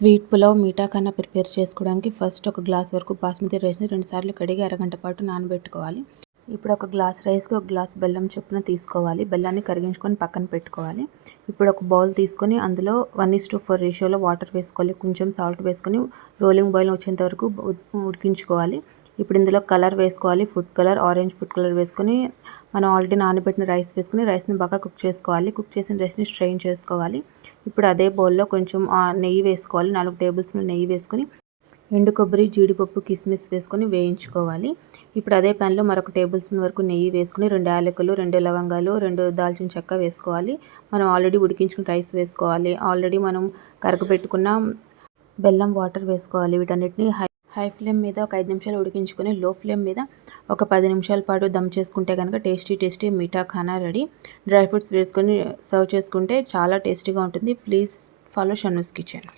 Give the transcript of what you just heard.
Sweet pulao మీఠా ఖానా prepare చేసుకోవడానికి first ఒక glass వరకు బాస్మతి రైస్ని 2 సార్లు కడిగి అరగంట పాటు నానబెట్టుకోవాలి. ఇప్పుడు ఒక గ్లాస్ రైస్కి ఒక గ్లాస్ బెల్లం చొప్పున తీసుకోవాలి. బెల్లాన్ని కరిగించుకొని పక్కన పెట్టుకోవాలి. ఇప్పుడు ఒక బౌల్ తీసుకొని అందులో 1:4 రేషియోలో వాటర్ వేసుకోవాలి. కొంచెం సాల్ట్ వేసుకొని రోలింగ్ బాయిల్ వచ్చేంత వరకు ఉడికించుకోవాలి. ఇప్పుడు ఇందులో కలర్ వేసుకోవాలి. Food colour, orange food colour వేసుకొని మనం ఆల్రెడీ నానబెట్టిన రైస్ వేసుకుని రైస్ని బాగా కుక్ చేసుకోవాలి. కుక్ చేసిన రైస్ని స్ట్రెయిన్ చేసుకోవాలి. ఇప్పుడు అదే బౌల్లో కొంచెం నెయ్యి వేసుకోవాలి. 4 టేబుల్ స్పూన్ల నెయ్యి వేసుకొని ఎండు కొబ్బరి, జీడిపప్పు, కిస్మిస్ వేసుకొని వేయించుకోవాలి. ఇప్పుడు అదే ప్యాన్లో మరొక టేబుల్ స్పూన్ వరకు నెయ్యి వేసుకుని 2 యాలకులు, 2 లవంగాలు, 2 దాల్చిన చెక్క వేసుకోవాలి. మనం ఆల్రెడీ ఉడికించుకున్న రైస్ వేసుకోవాలి. ఆల్రెడీ మనం కరగబెట్టుకున్న బెల్లం వాటర్ వేసుకోవాలి. వీటన్నిటిని హై ఫ్లేమ్ మీద ఒక 5 నిమిషాలు ఉడికించుకొని లో ఫ్లేమ్ మీద ఒక 10 నిమిషాల పాటు దమ్ చేసుకుంటే కనుక టేస్టీ మీఠా ఖానా రెడీ. డ్రై ఫ్రూట్స్ వేసుకొని సర్వ్ చేసుకుంటే చాలా టేస్టీగా ఉంటుంది. Please follow Shannu's kitchen.